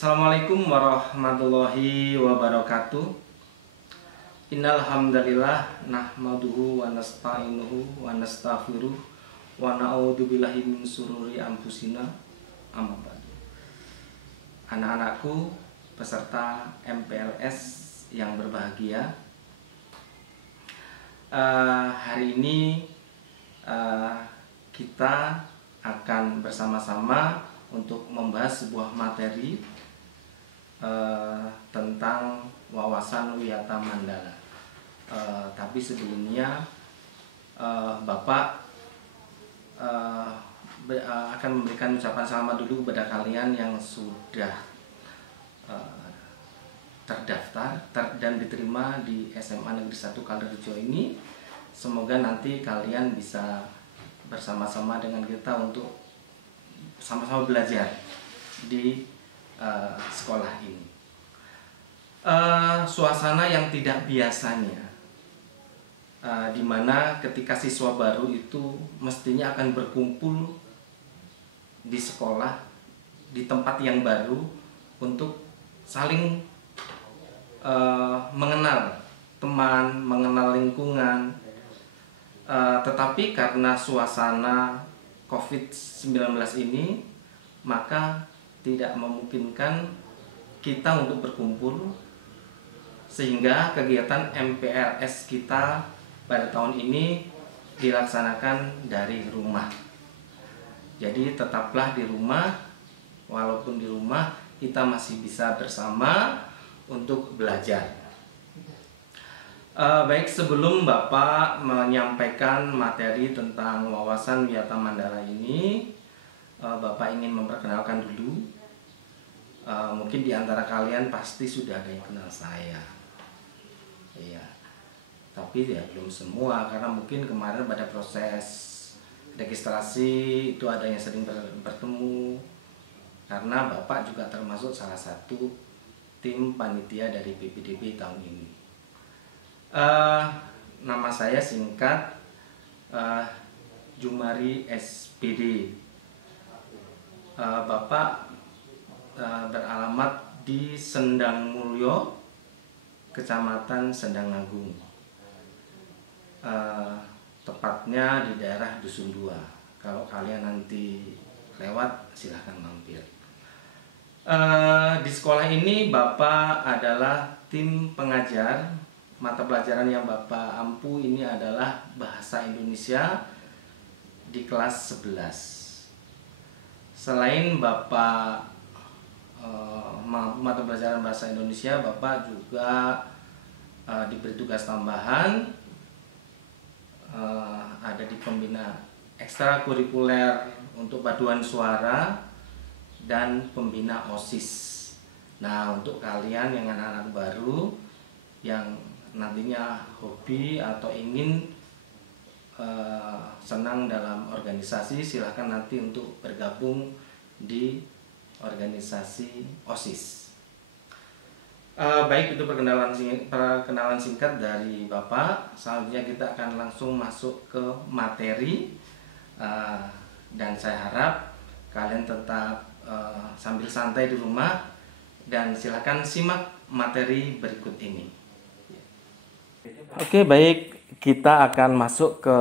Assalamualaikum warahmatullahi wabarakatuh. Innal hamdalillah nahmaduhu wa nasta'inuhu wa nastaghfiruh wa na'udzubillahi min syururi anfusina. Amma ba'du. Anak-anakku peserta MPLS yang berbahagia, hari ini kita akan bersama-sama untuk membahas sebuah materi tentang wawasan Wiyata Mandala. Tapi sebelumnya Bapak akan memberikan ucapan selamat dulu kepada kalian yang sudah terdaftar dan diterima di SMA Negeri 1 Kalderjo ini. Semoga nanti kalian bisa bersama-sama dengan kita untuk sama-sama belajar di sekolah ini. Suasana yang tidak biasanya, dimana ketika siswa baru itu mestinya akan berkumpul di sekolah, di tempat yang baru untuk saling mengenal teman, mengenal lingkungan. Tetapi karena suasana COVID-19 ini, maka tidak memungkinkan kita untuk berkumpul, sehingga kegiatan MPLS kita pada tahun ini dilaksanakan dari rumah. Jadi tetaplah di rumah, walaupun di rumah kita masih bisa bersama untuk belajar. Baik, sebelum Bapak menyampaikan materi tentang wawasan Wiyata Mandala ini, Bapak ingin memperkenalkan dulu. Mungkin di antara kalian pasti sudah ada yang kenal saya, iya. Tapi ya belum semua, karena mungkin kemarin pada proses registrasi itu ada yang sering bertemu, karena Bapak juga termasuk salah satu tim panitia dari PPDB tahun ini. Nama saya singkat Jumari SPD. Bapak beralamat di Sendang Mulyo, Kecamatan Sendang Agung, tepatnya di daerah Dusun 2. Kalau kalian nanti lewat, silahkan mampir. Di sekolah ini Bapak adalah tim pengajar. Mata pelajaran yang Bapak ampu ini adalah Bahasa Indonesia di kelas 11. Selain Bapak mata pelajaran Bahasa Indonesia, Bapak juga diberi tugas tambahan, ada di pembina ekstrakurikuler untuk paduan suara dan pembina OSIS. Nah, untuk kalian yang anak-anak baru yang nantinya hobi atau ingin senang dalam organisasi, silahkan nanti untuk bergabung di organisasi OSIS. Baik, itu perkenalan singkat dari Bapak. Selanjutnya kita akan langsung masuk ke materi, dan saya harap kalian tetap sambil santai di rumah, dan silahkan simak materi berikut ini. Oke, baik, kita akan masuk ke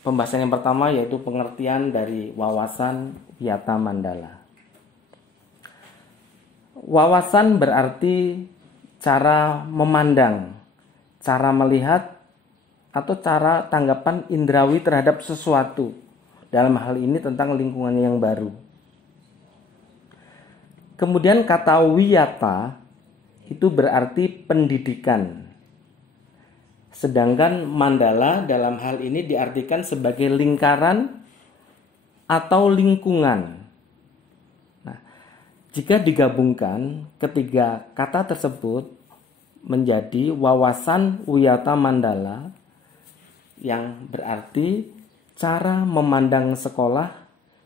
pembahasan yang pertama, yaitu pengertian dari wawasan Wiyata Mandala. Wawasan berarti cara memandang, cara melihat, atau cara tanggapan indrawi terhadap sesuatu. Dalam hal ini tentang lingkungan yang baru. Kemudian kata Wiyata itu berarti pendidikan. Sedangkan Mandala dalam hal ini diartikan sebagai lingkaran atau lingkungan. Nah, jika digabungkan, ketiga kata tersebut menjadi wawasan Wiyata Mandala, yang berarti cara memandang sekolah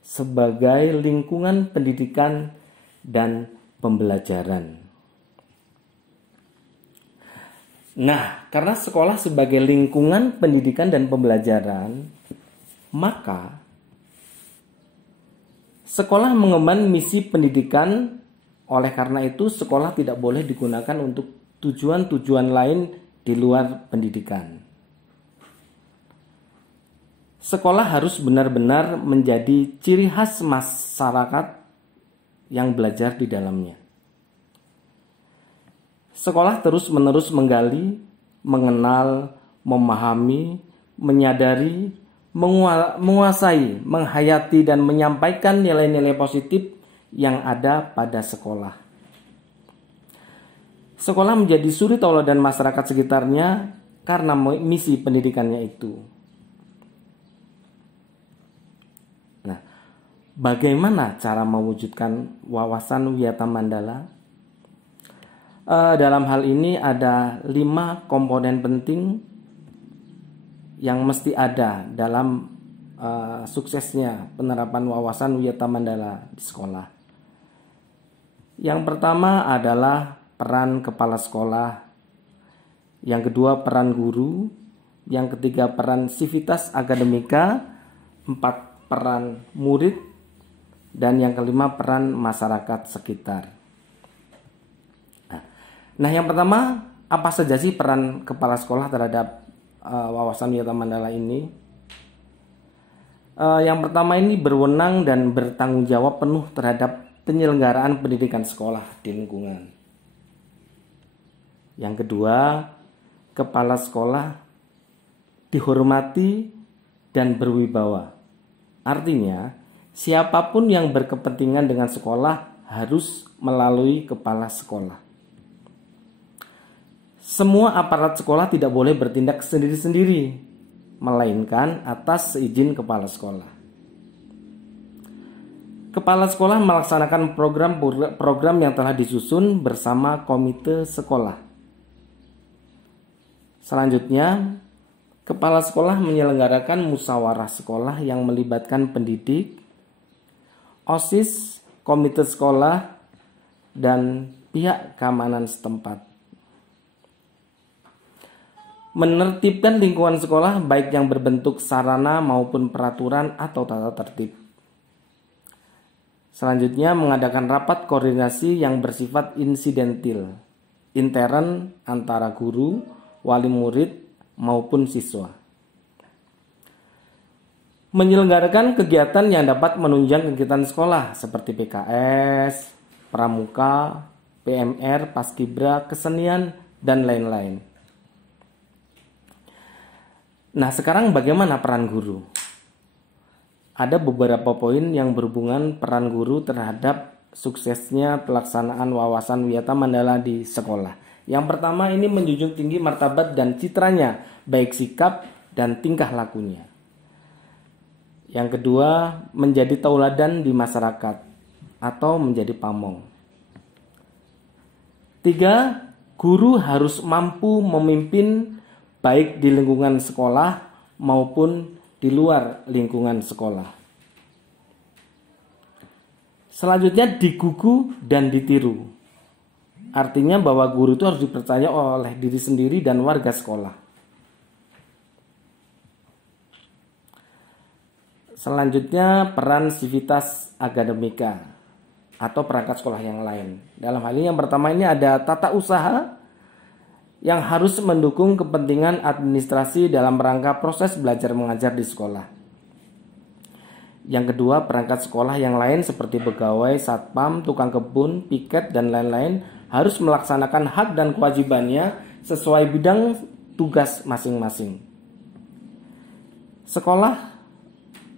sebagai lingkungan pendidikan dan pembelajaran. Nah, karena sekolah sebagai lingkungan pendidikan dan pembelajaran, maka sekolah mengemban misi pendidikan Oleh karena itu, sekolah tidak boleh digunakan untuk tujuan-tujuan lain di luar pendidikan. Sekolah harus benar-benar menjadi ciri khas masyarakat yang belajar di dalamnya. Sekolah terus-menerus menggali, mengenal, memahami, menyadari, menguasai, menghayati, dan menyampaikan nilai-nilai positif yang ada pada sekolah. Sekolah menjadi suri tauladan masyarakat sekitarnya karena misi pendidikannya itu. Nah, bagaimana cara mewujudkan wawasan Wiyata Mandala? Dalam hal ini ada 5 komponen penting yang mesti ada dalam suksesnya penerapan wawasan Wiyata Mandala di sekolah. Yang pertama adalah peran kepala sekolah, yang kedua peran guru, yang ketiga peran sivitas akademika, 4 peran murid, dan yang kelima peran masyarakat sekitar. Nah, yang pertama, apa saja sih peran kepala sekolah terhadap wawasan Wiyata Mandala ini? Yang pertama ini berwenang dan bertanggung jawab penuh terhadap penyelenggaraan pendidikan sekolah di lingkungan. Yang kedua, kepala sekolah dihormati dan berwibawa. Artinya, siapapun yang berkepentingan dengan sekolah harus melalui kepala sekolah. Semua aparat sekolah tidak boleh bertindak sendiri-sendiri, melainkan atas seizin kepala sekolah. Kepala sekolah melaksanakan program yang telah disusun bersama komite sekolah. Selanjutnya, kepala sekolah menyelenggarakan musyawarah sekolah yang melibatkan pendidik, OSIS, komite sekolah, dan pihak keamanan setempat. Menertibkan lingkungan sekolah baik yang berbentuk sarana maupun peraturan atau tata tertib. Selanjutnya, mengadakan rapat koordinasi yang bersifat insidentil, intern antara guru, wali murid, maupun siswa. Menyelenggarakan kegiatan yang dapat menunjang kegiatan sekolah seperti PKS, pramuka, PMR, paskibra, kesenian, dan lain-lain. Nah, sekarang bagaimana peran guru? Ada beberapa poin yang berhubungan peran guru terhadap suksesnya pelaksanaan wawasan Wiyata Mandala di sekolah. Yang pertama, ini menjunjung tinggi martabat dan citranya, baik sikap dan tingkah lakunya. Yang kedua, menjadi tauladan di masyarakat atau menjadi pamong. 3, guru harus mampu memimpin baik di lingkungan sekolah maupun di luar lingkungan sekolah. Selanjutnya, digugu dan ditiru. Artinya bahwa guru itu harus dipercaya oleh diri sendiri dan warga sekolah. Selanjutnya, peran sivitas akademika atau perangkat sekolah yang lain. Dalam hal ini yang pertama ini ada tata usaha yang harus mendukung kepentingan administrasi dalam rangka proses belajar mengajar di sekolah. Yang kedua, perangkat sekolah yang lain seperti pegawai, satpam, tukang kebun, piket, dan lain-lain harus melaksanakan hak dan kewajibannya sesuai bidang tugas masing-masing. Sekolah,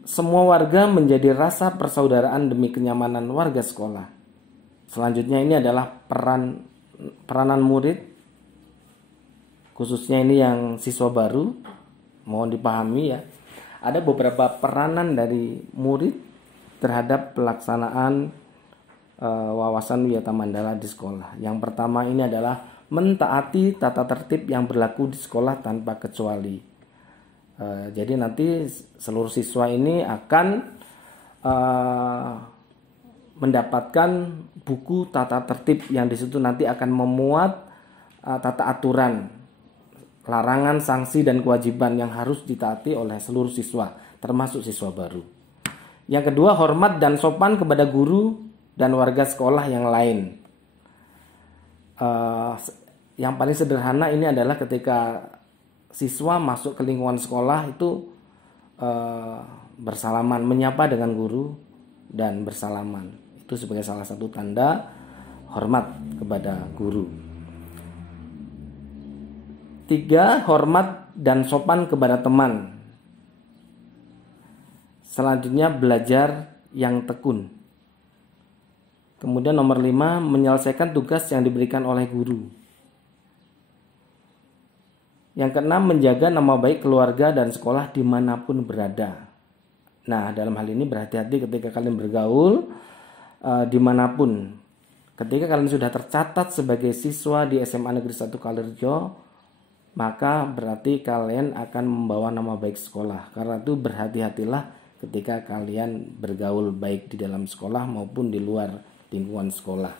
semua warga menjadi rasa persaudaraan demi kenyamanan warga sekolah. Selanjutnya ini adalah peranan murid, khususnya ini yang siswa baru, mohon dipahami ya. Ada beberapa peranan dari murid terhadap pelaksanaan wawasan Wiyata Mandala di sekolah. Yang pertama ini adalah mentaati tata tertib yang berlaku di sekolah tanpa kecuali. Jadi nanti seluruh siswa ini akan mendapatkan buku tata tertib yang di situ nanti akan memuat tata aturan, larangan, sanksi, dan kewajiban yang harus ditaati oleh seluruh siswa, termasuk siswa baru. Yang kedua, hormat dan sopan kepada guru dan warga sekolah yang lain. Yang paling sederhana ini adalah ketika siswa masuk ke lingkungan sekolah itu bersalaman, menyapa dengan guru dan bersalaman. Itu sebagai salah satu tanda hormat kepada guru. 3. Hormat dan sopan kepada teman. Selanjutnya belajar yang tekun. Kemudian nomor 5, menyelesaikan tugas yang diberikan oleh guru. Yang keenam, menjaga nama baik keluarga dan sekolah dimanapun berada. Nah, dalam hal ini berhati-hati ketika kalian bergaul dimanapun. Ketika kalian sudah tercatat sebagai siswa di SMA Negeri 1 Kalirejo, maka berarti kalian akan membawa nama baik sekolah. Karena itu berhati-hatilah ketika kalian bergaul baik di dalam sekolah maupun di luar lingkungan sekolah.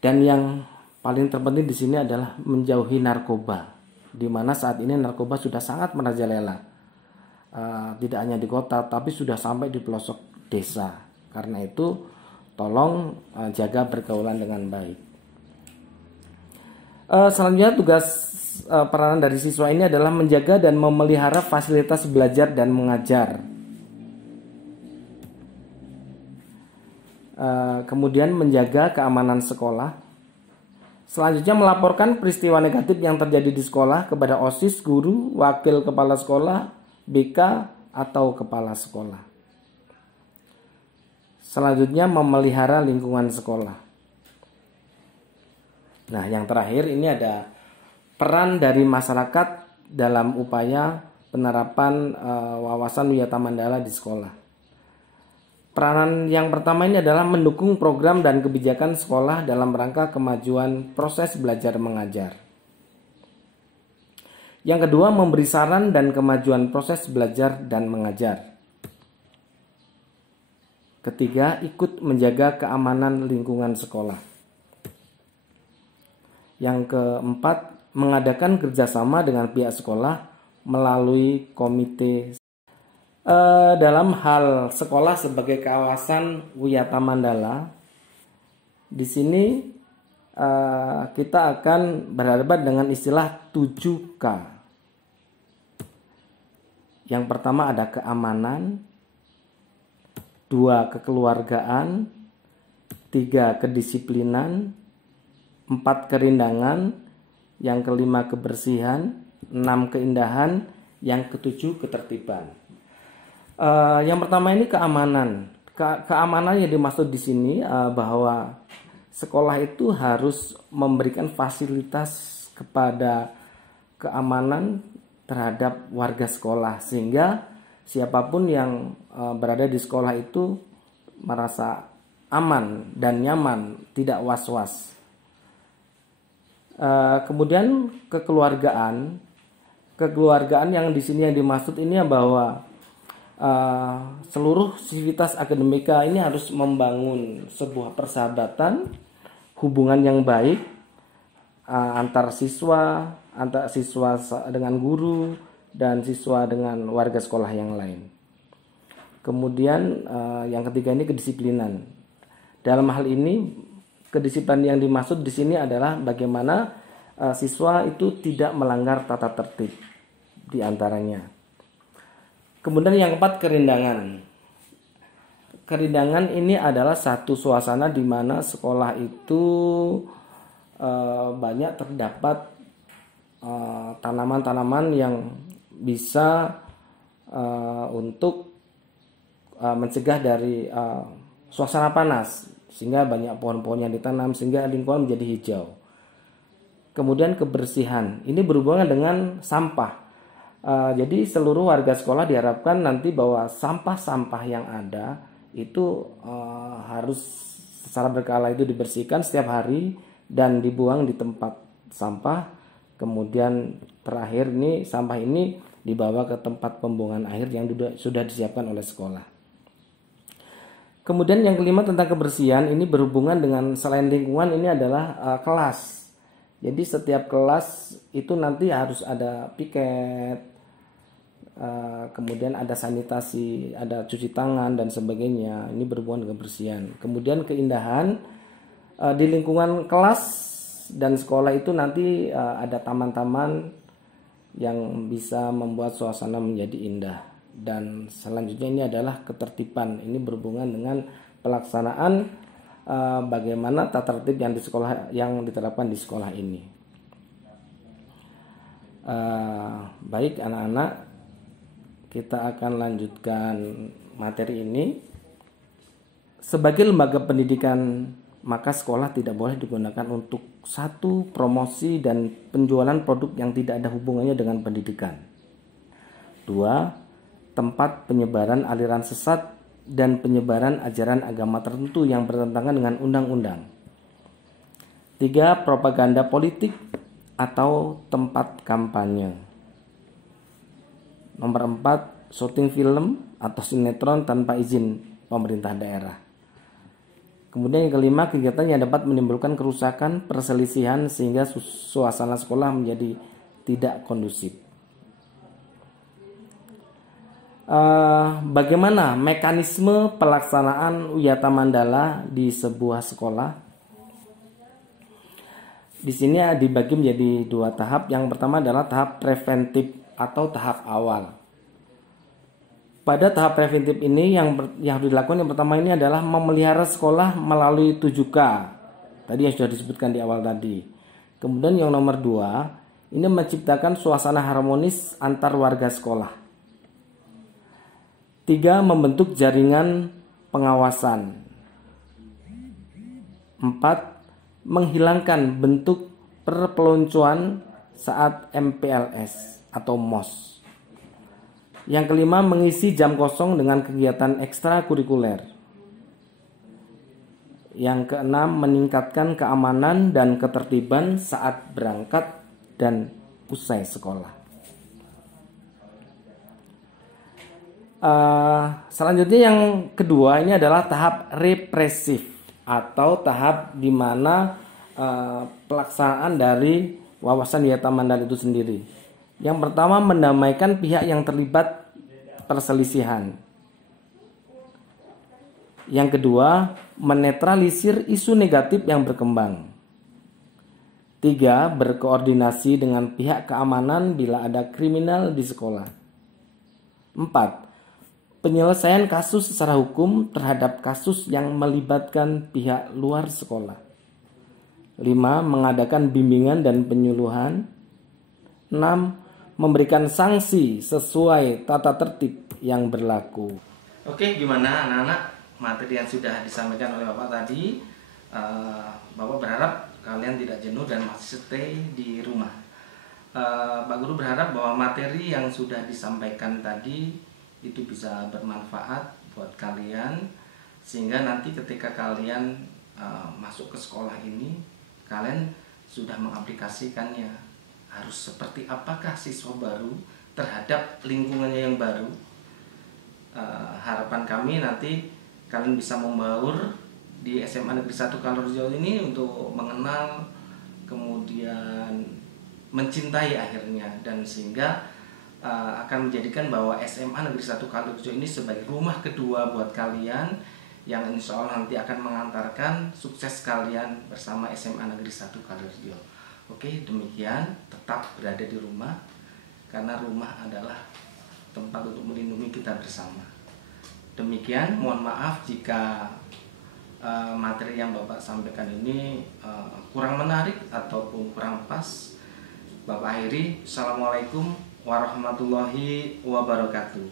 Dan yang paling terpenting di sini adalah menjauhi narkoba, di mana saat ini narkoba sudah sangat merajalela, tidak hanya di kota, tapi sudah sampai di pelosok desa. Karena itu, tolong jaga pergaulan dengan baik. Selanjutnya tugas peranan dari siswa ini adalah menjaga dan memelihara fasilitas belajar dan mengajar. Kemudian menjaga keamanan sekolah. Selanjutnya melaporkan peristiwa negatif yang terjadi di sekolah kepada OSIS, guru, wakil kepala sekolah, BK, atau kepala sekolah. Selanjutnya memelihara lingkungan sekolah. Nah, yang terakhir ini ada peran dari masyarakat dalam upaya penerapan wawasan Wiyata Mandala di sekolah. Peranan yang pertama ini adalah mendukung program dan kebijakan sekolah dalam rangka kemajuan proses belajar mengajar. Yang kedua, memberi saran dan kemajuan proses belajar dan mengajar. Ketiga, ikut menjaga keamanan lingkungan sekolah. Yang keempat, mengadakan kerjasama dengan pihak sekolah melalui komite. Dalam hal sekolah sebagai kawasan Wiyata Mandala, di sini kita akan berhadapan dengan istilah 7K. Yang pertama ada keamanan, 2 kekeluargaan, 3 kedisiplinan, 4 kerindangan, yang kelima kebersihan, 6 keindahan, yang ketujuh ketertiban. Yang pertama ini keamanan. Keamanan yang dimaksud di sini bahwa sekolah itu harus memberikan fasilitas kepada keamanan terhadap warga sekolah, sehingga siapapun yang berada di sekolah itu merasa aman dan nyaman, tidak was-was. Kemudian kekeluargaan yang di sini yang dimaksud ini bahwa seluruh sivitas akademika ini harus membangun sebuah persahabatan, hubungan yang baik antar siswa dengan guru dan siswa dengan warga sekolah yang lain. Kemudian yang ketiga ini kedisiplinan. Dalam hal ini kedisiplinan yang dimaksud di sini adalah bagaimana siswa itu tidak melanggar tata tertib di antaranya. Kemudian yang keempat kerindangan. Kerindangan ini adalah satu suasana di mana sekolah itu banyak terdapat tanaman-tanaman yang bisa untuk mencegah dari suasana panas, sehingga banyak pohon-pohon yang ditanam sehingga lingkungan menjadi hijau. Kemudian kebersihan, ini berhubungan dengan sampah. Jadi seluruh warga sekolah diharapkan nanti bahwa sampah-sampah yang ada itu harus secara berkala itu dibersihkan setiap hari dan dibuang di tempat sampah. Kemudian terakhir ini sampah ini dibawa ke tempat pembuangan akhir yang sudah disiapkan oleh sekolah. Kemudian yang kelima tentang kebersihan, ini berhubungan dengan selain lingkungan, ini adalah kelas. Jadi setiap kelas itu nanti harus ada piket, kemudian ada sanitasi, ada cuci tangan dan sebagainya. Ini berhubungan dengan kebersihan. Kemudian keindahan di lingkungan kelas dan sekolah itu nanti ada taman-taman yang bisa membuat suasana menjadi indah. Dan selanjutnya ini adalah ketertiban. Ini berhubungan dengan pelaksanaan bagaimana tata tertib yang di sekolah, yang diterapkan di sekolah ini. Baik anak-anak, kita akan lanjutkan materi ini. Sebagai lembaga pendidikan, maka sekolah tidak boleh digunakan untuk satu, promosi dan penjualan produk yang tidak ada hubungannya dengan pendidikan. 2, tempat penyebaran aliran sesat dan penyebaran ajaran agama tertentu yang bertentangan dengan undang-undang. 3, propaganda politik atau tempat kampanye. Nomor 4, syuting film atau sinetron tanpa izin pemerintah daerah. Kemudian yang kelima, kegiatan yang dapat menimbulkan kerusakan, perselisihan sehingga suasana sekolah menjadi tidak kondusif. Bagaimana mekanisme pelaksanaan Wiyata Mandala di sebuah sekolah? Di sini dibagi menjadi 2 tahap. Yang pertama adalah tahap preventif atau tahap awal. Pada tahap preventif ini yang harus dilakukan yang pertama ini adalah memelihara sekolah melalui 7K. Tadi yang sudah disebutkan di awal tadi. Kemudian yang nomor 2, ini menciptakan suasana harmonis antar warga sekolah. 3, membentuk jaringan pengawasan. 4, menghilangkan bentuk perpeloncoan saat MPLS atau MOS. Yang kelima, mengisi jam kosong dengan kegiatan ekstrakurikuler. Yang keenam, meningkatkan keamanan dan ketertiban saat berangkat dan usai sekolah. Selanjutnya yang kedua ini adalah tahap represif atau tahap di mana pelaksanaan dari wawasan Wiyata Mandala itu sendiri. Yang pertama, mendamaikan pihak yang terlibat perselisihan. Yang kedua, menetralisir isu negatif yang berkembang. 3, berkoordinasi dengan pihak keamanan bila ada kriminal di sekolah. 4, penyelesaian kasus secara hukum terhadap kasus yang melibatkan pihak luar sekolah. 5, mengadakan bimbingan dan penyuluhan. 6, memberikan sanksi sesuai tata tertib yang berlaku. Oke, gimana anak-anak materi yang sudah disampaikan oleh Bapak tadi? Bapak berharap kalian tidak jenuh dan masih stay di rumah. Pak Guru berharap bahwa materi yang sudah disampaikan tadi itu bisa bermanfaat buat kalian, sehingga nanti ketika kalian masuk ke sekolah ini, kalian sudah mengaplikasikannya. Harus seperti apakah siswa baru terhadap lingkungannya yang baru. Harapan kami nanti kalian bisa membaur di SMA Negeri 1 Kalorjo ini untuk mengenal, kemudian mencintai akhirnya, dan sehingga akan menjadikan bahwa SMA Negeri 1 Kalorjo ini sebagai rumah kedua buat kalian, yang insya Allah nanti akan mengantarkan sukses kalian bersama SMA Negeri 1 Kalorjo. Oke, demikian, tetap berada di rumah karena rumah adalah tempat untuk melindungi kita bersama. Demikian, mohon maaf jika materi yang Bapak sampaikan ini kurang menarik ataupun kurang pas. Bapak akhiri, Assalamualaikum warahmatullahi wabarakatuh.